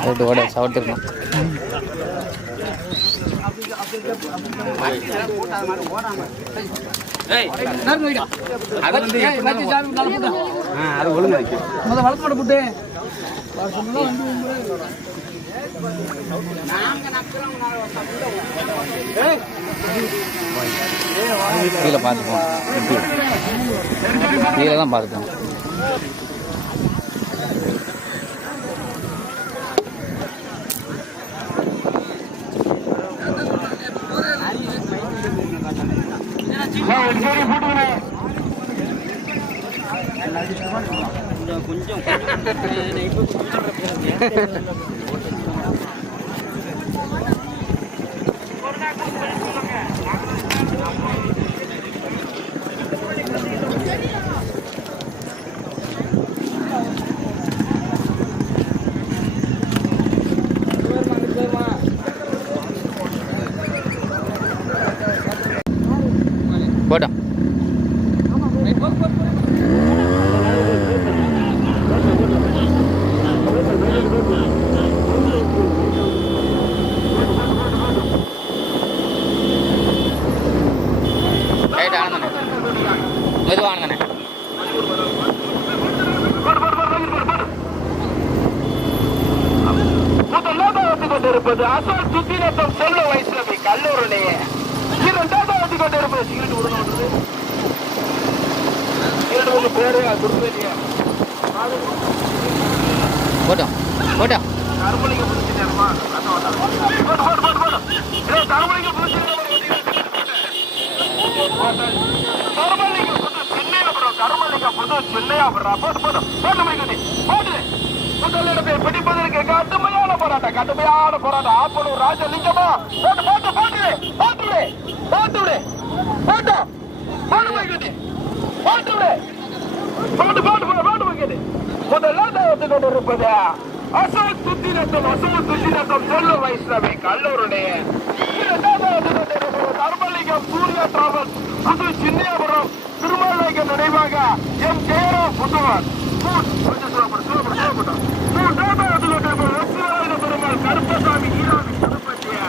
அதுட்டு ஓட சவர்த்துக்கணும் அது ஒழுங்கு. முதல்ல வளர்த்து புட்டு. கீழே பார்த்துப்போம் கீழே தான் பார்த்துப்போம் கொஞ்சம் ஆப்பனூர் ராஜலிங்கமா போட்டு போட்டு போட்டு போட்டு விடு போட்டு விடு போட்டு போடு மைக்கடி போட்டு விடு போட்டு போட்டு போட்டு போட்டு மைக்கடி முதலாவது வந்து கொண்டிருப்பது அசோக் சுத்திரத்தம் அசோக் சுத்திரத்தம் செல்வ வைஷ்ணவி கல்லூருடைய இரண்டாவது வந்து கொண்டிருப்பது தர்மலிங்கம் சூர்யா டிராவல்ஸ் புது சின்னியாபுரம் திருமலைக்கு நினைவாக எம் ஜெயராம் புதுவர் மூன்றாவது வந்து கொண்டிருப்பது லட்சுமண பெருமாள் கருப்பசாமி ஈரோடு திருப்பதியா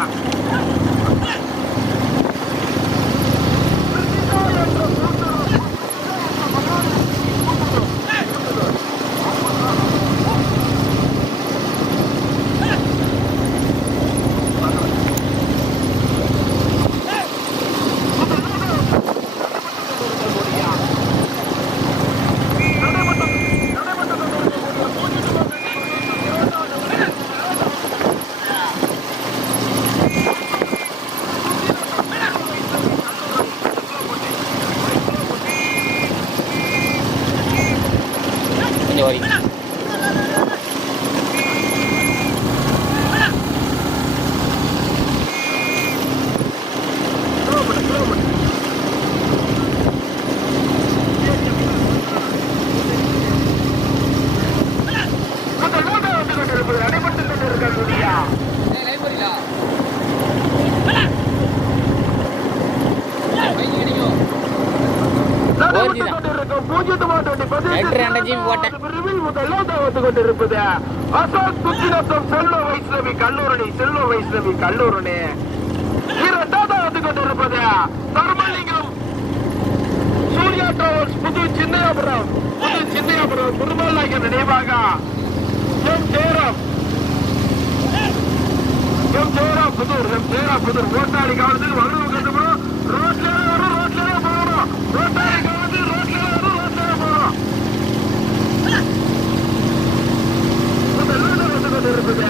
கொஞ்சம் வரி முதலாவது வந்து கொண்டிருப்பது அடைபட்டு கொண்டிருக்கக்கூடிய கொண்டிருப்பது. அசோக் குச்சிரத்தம் செல்வ வைஷ்ணவி கல்லூரணி செல்வ வைஷ்ணவி கல்லூரணி. இரண்டாவது வந்து கொண்டிருப்பது. தர்மலிங்கம். சூர்யா டவர்ஸ் புது சின்னையாபுரம். புது சின்னையாபுரம் குருமல்லாங்க நினைவாக. M Jayaram. M Jayaram Puthur M Jayaram Puthur. ஓட்டாளி காலத்துக்கு வரணும் கண்டுபிடும் ரோட்ல வரும் ரோட்ல போகணும். ஓட்டாளி காலத்துக்கு ரோட்ல வரும் ரோட்ல போகணும் முதல்ல வந்து கொண்டிருப்பது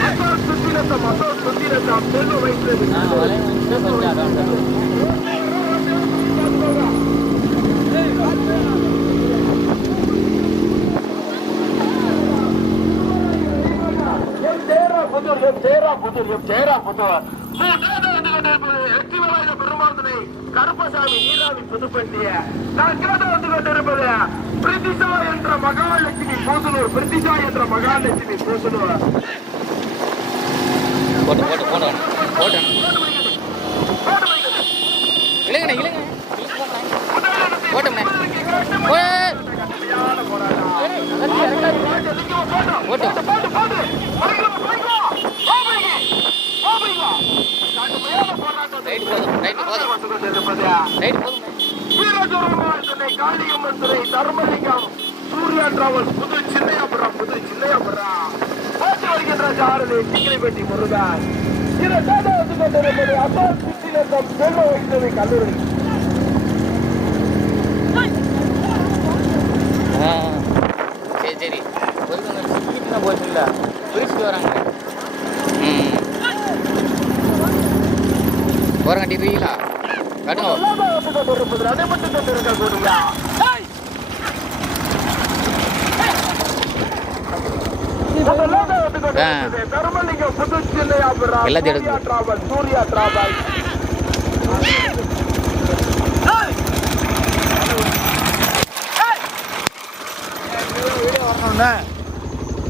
அசோக் சுத்திரத்தம் அசோக் சுத்திரத்தம் செல்வ வைத்தது M Jayaram Puthur M Jayaram Puthur M Jayaram Puthur வெற்றிவாய்ந்த பெருமாந்தனை கருப்பசாமி நீலாவி புதுப்பட்டிய வந்து கொண்டிருப்பது என்ற மகாலட்சுமி ரைட்டு போதும் ரைட்டு போதும். ரைட்டு போதும் தர்மலிங்கம். சூர்யா டிராவல் புது சின்னையாபுரம் புது சின்னையாபுரம். பார்த்து வருகின்ற சாரதி சிங்கிலிப்பட்டி முருகன். இதை தாண்டா வந்து கொண்டிருப்பது செல்ல வைத்தது கல்லூரி. ஆ சரி சரி ஒருத்தவங்க வீட்டுல போச்சு இல்லை பிரிச்சுட்டு வராங்க ம் ஓரம் கட்டிடுவீங்களா கட்டுங்க வந்து கொண்டிருப்பது அதை மட்டும் கொண்டிருக்கக்கூடிய தர்மலிங்கம் புது சின்னையாபுரம் எல்லாத்தையும் எடுத்து. சூர்யா டிராவல் சூர்யா டிராவல்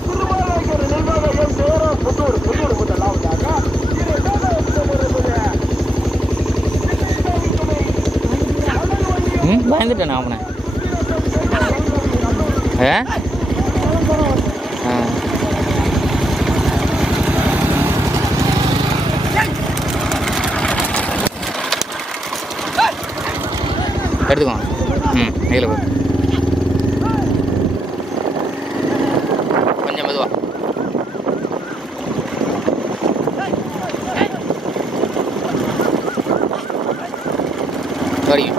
திருமாலாய்க்கு நிர்வாகம் சேரம் புதூர் புதூர் முதலாவதாக இரண்டாவது ம் பயந்துட்டேன் அவனை. ஆ? எடுத்துக்கோ. ம் இதில் போய் கொஞ்சம் மெதுவா. வரையும்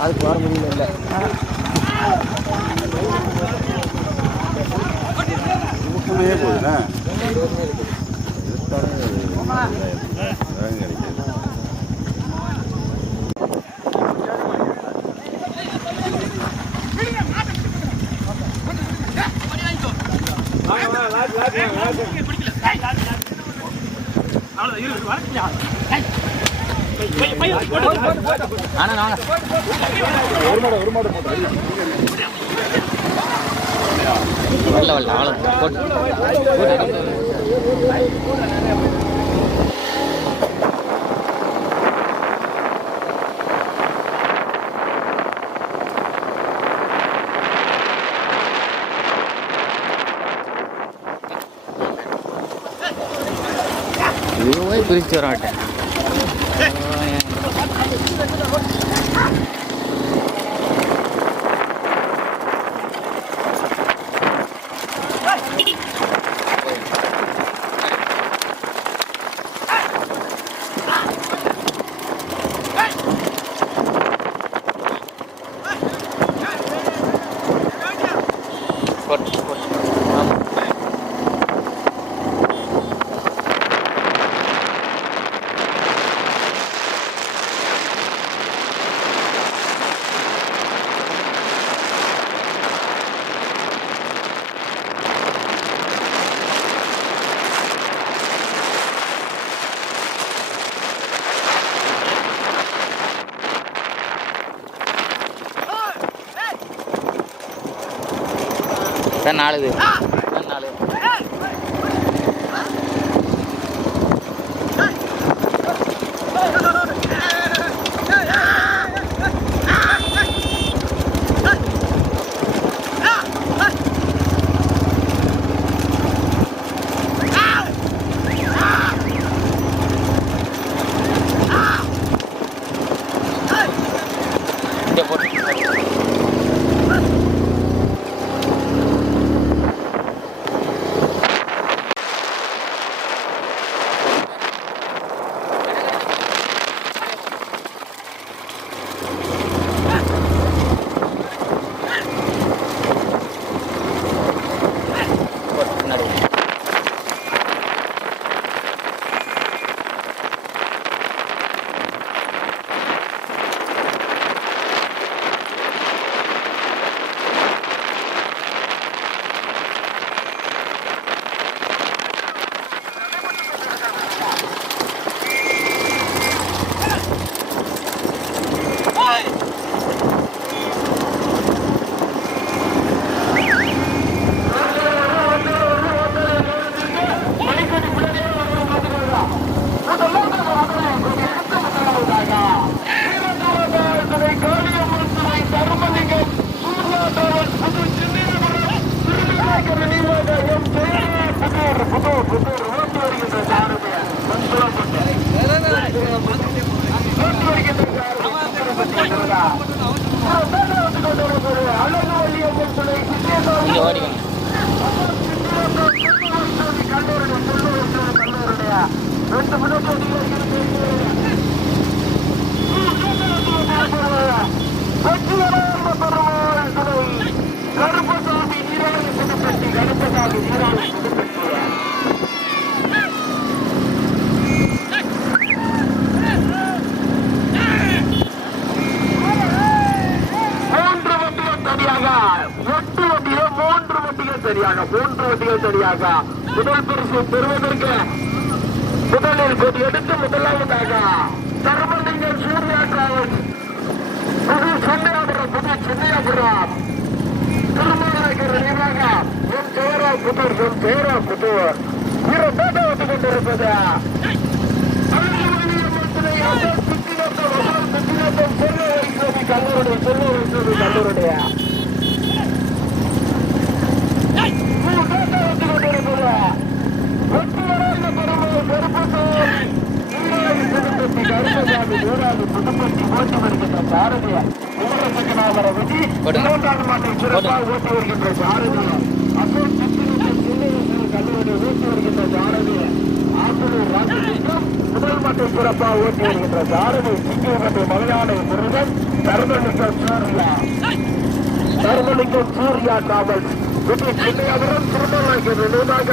அதுக்கு வர முடியல இல்லை போகுதுண்ணா ஆனா வாங்க வரல வரல அவ்வளோ போட்டு இதுவே பிரிச்சு வர மாட்டேன். 给记得这个 சார் நாலு சரியாக மூன்று வண்டிகள் சரியாக முதல் பரிசு பெறுவதற்கு முதலில் கொடி எடுத்து முதலாவதாக தர்மலிங்கம் சூர்யா டிராவல்ஸ் புது சென்னையாபுரம் புது சென்னையாபுரம். திருமணநகர் நினைவாக என் ஜெயரா புதூர் என் ஜெயரா புதூர் இரண்டாவது வந்து கொண்டிருப்பது கல்லூருடைய செல்வ வைத்தது கல்லூருடைய முதல் மட்டும் சிறப்பாக ஓட்டி வருகின்ற சாரதி சிங்கிமட்டை மலையாள முருகன் தர்மலிங்கம் சூர்யா தர்மலிங்கம் சூர்யா டிராவல்ஸ் இது சின்னையாபுரம் திருநெல்வேலி நினைவாக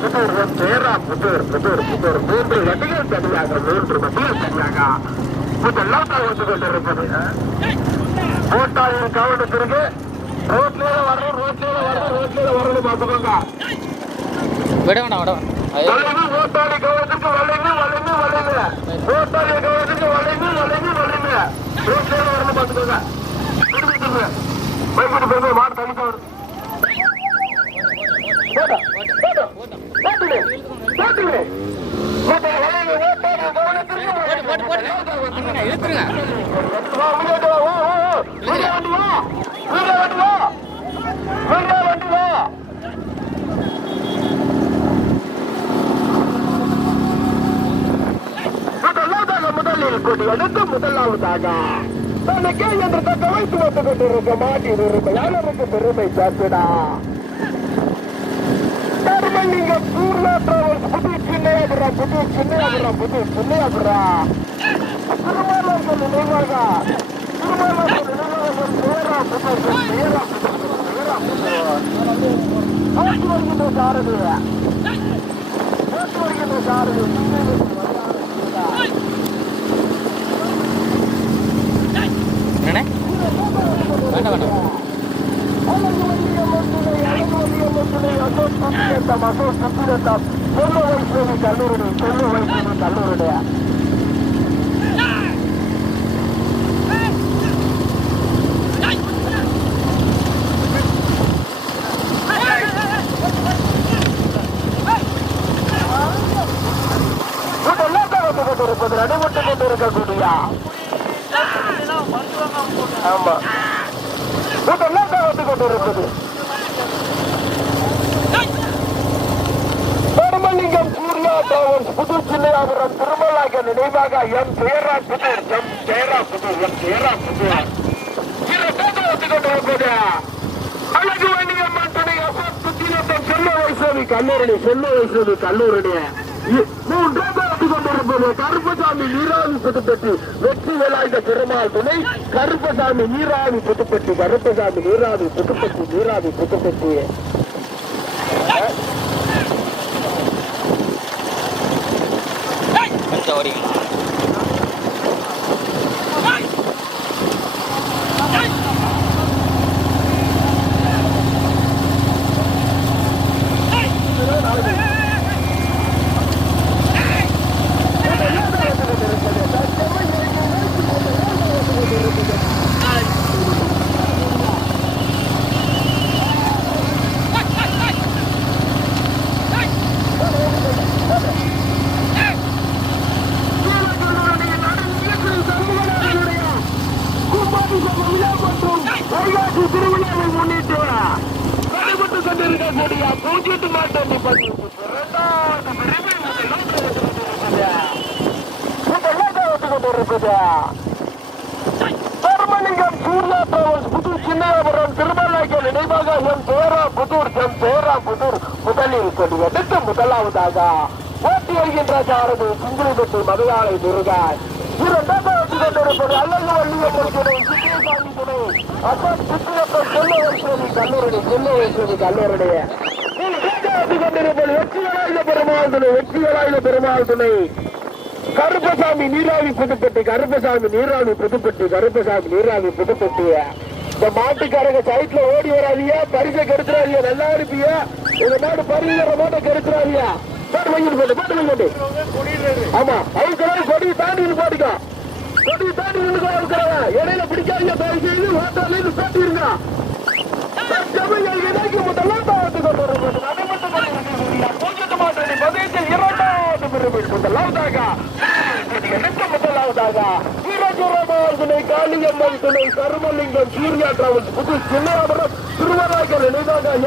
புதூர் ஜெயராம் புதூர் புதூர் புதூர் மூன்று வண்டிகள் தனியாக மூன்று வண்டிகள் தனியாக முதல்லாம் வந்து கொண்டிருப்பது ஓட்டாளின் கவனத்திற்கு ரோட்ல வரணும் ரோட்ல வரணும் ரோட்ல வரணும் பார்த்துக்கோங்க விட வேணாம் விட வேணாம் ஓட்டாளி கவனத்துக்கு வளைவு வளைவு வளைவு ஓட்டாளி கவனத்துக்கு வளைவு வளைவு வளைவு ரோட்ல வரணும் பார்த்துக்கோங்க பயப்பட்டு போய் மாடு வா. முதலாவதாக முதலில் கொடி தனக்கே என்று தக்க வைத்து வைத்துக் கொண்டிருக்க மாட்டின் உரிமையாளருக்கு பெருமை சாப்பிடா நீங்க பூர்ணா டிராவல்ஸ் புது சின்னையாபுரா புது சின்னையாபுரா புது சின்னையாபுரா. திருமணங்கள் நினைவாக திருமணங்கள் நினைவாக நேரா புது நேரா புது நேரா புது ஆட்சி வருகின்ற சாரதி. ஆட்சி வருகின்ற சாரதி. என்னண்ணே வேண்டாம் வேண்டாம் கல்லூருடைய கொண்டிருப்பது நடைபெற்றுக் கொண்டிருக்கக்கூடிய ஆமா. இதெல்லாம் தான் வந்து கொண்டிருப்பது பெருமலிங்கம் சூர்யா டிராவல்ஸ் புது திருமலாக நினைவாக M Jayaram Puthur M Jayaram Puthur M Jayaram Puthur அழகு வணிகம்மன் துணை சுத்திரத்தம் செல்ல வைசோவி கல்லூரணி செல்ல வைசோவி கல்லூரணி கொண்டிருப்பது கருப்பசாமி நீராவி புதுப்பட்டி வெற்றி வேலாயுத பெருமாள் துணை. கருப்பசாமி நீராவி புதுப்பட்டி கருப்பசாமி நீராவி புதுப்பட்டி நீராவி புதுப்பட்டி. முதலாவது தர்மலிங்கம் சூர்யா டிராவல்ஸ் புதூர் சின்னையாபுரம் திருமலைக்கு நினைவாக என் பேரா புதூர் என் பேரா புதூர் முதலில் சொல்லி எடுத்து முதலாவதாக போட்டி வருகின்ற சாரதி சிங்கிளிப்பட்டி மதுகாலை முருகன். இரண்டாவது கொண்டிருப்பது அழகு வள்ளியம்மன் துணை சித்தியசாமி துணை அப்பன் சித்தியப்பன் செல்லவரசோதி கல்லூரணி செல்லவரசோதி கல்லூரடைய கொண்டிருப்பது வெற்றிகளாயுத பெருமாள் துணை வெற்றிகளாயுத பெருமாள் துணை கருப்பசாமி நீராவி புதுப்பட்டி கருப்பசாமி நீராவி புதுப்பட்டி கருப்பசாமி நீராவி புதுப்பட்டி இந்த மாட்டுக்காரங்க சைட்ல ஓடி வராதியா? பரிசை கெடுத்துறாதியா? நல்லா இருப்பியா? இந்த நாடு பரிசுற மாட்டை கெடுத்துறாதியா? பாட்டு வாங்கிட்டு போட்டு பாட்டு வாங்கிட்டு ஆமா அவங்க கொடி தாண்டி போட்டுக்கா கொடி தாண்டி இருக்கிறவன் இடையில பிடிக்காதீங்க தயவு செய்து ஓட்டால இருந்து சாட்டிருங்க இரண்டாவது பிரிவில் முதலாவதாக எடுத்த முதலாவதாக வீரஜுரமார்துணை காளியம்மன் துணை கருமலிங்கம் சூர்யா டிராவல்ஸ் புது சின்னையாபுரம்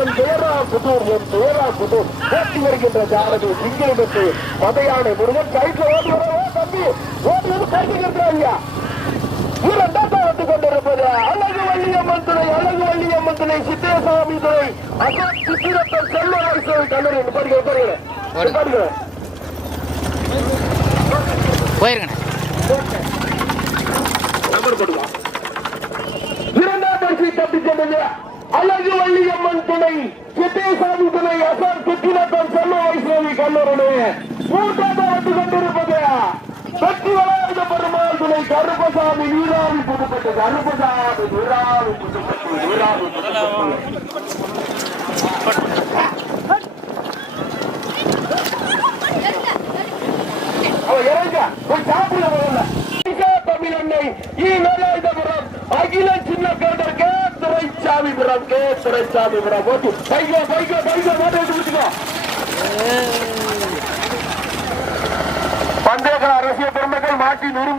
என் பெயரா புதூர் என் பெயரா புதூர் ஓட்டி வருகின்ற ஜானகி சிங்கிலிடத்து மதையானை முருகன் சைட்ல ஓடி வரவோ தம்பி ஓடி வந்து கைது இருக்கிறாங்க இரண்டாவது கொண்டிருப்பது அழகு வள்ளியம்மன் துணை அழகு வள்ளியம்மன் துணை சித்தேசாமி துணை அசோக் சித்திரத்தன் கல்லூரி பாருங்க பாருங்க பாருங்க போயிருங்கண்ணே நம்பர் போடுவா இரண்டாம் தப்பி அழகு வள்ளியம்மன் துணை சித்தேசாமி துணை அசோக் சித்திரத்தன் செல்வ வைஷ்ணவி கல்லூரி மூன்றாவது வந்து கொண்டிருப்பது வெற்றி வளாக பெருமாள் துணை கருப்பசாமி நீராவி புதுப்பட்டு கருப்பசாமி நீராவி புதுப்பட்டு நீராவி புதுப்பட்டு அவன் இறங்க போய் சாப்பிட முதல்ல தமிழ் அன்னை அகில சின்ன Kandar K Duraisamipuram K Duraisamipuram okay பைகோ பைகோ பைகோ மாட்டை எடுத்து வச்சுக்கோ பந்தேகர அரசியல் பெருமக்கள் மாட்டி உரிமை